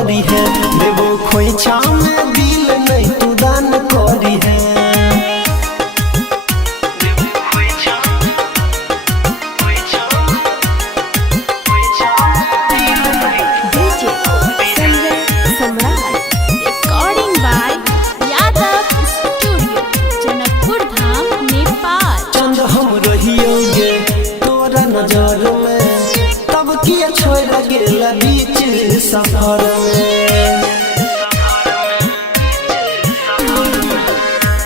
करी है। देवो खोइछा में दिल नहीं तू दान करी है। नजर में तब किया छोड़ गेला बीच सफर में।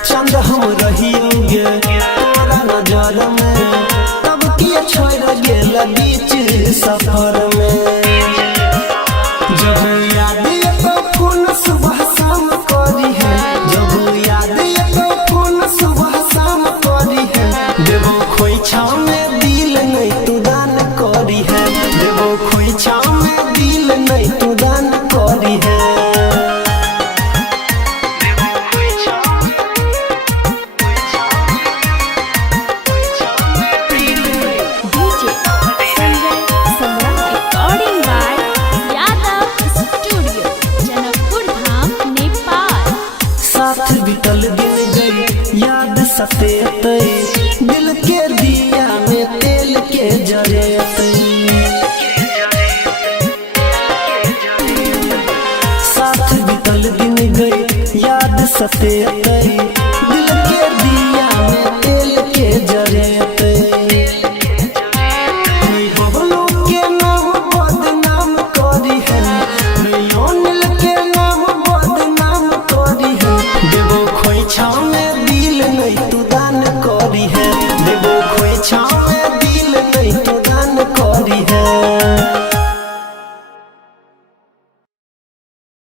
चंद हम रहियोगे तोरा नजर में तब किया छोड़ गेला बीच सफर में। जब याद तो फोन सुबह शाम करी है। जब याद तो फोन सुबह शाम करी है। देवो खोइछा में दिल नहीं तू दान करी है। देवो खोइछा में दिल नहीं तू दान करी है। साथ बीतल दिन गई याद सतेते दिल के दिया में तेल के जरेते। साथ बीतल दिन गई याद सतेते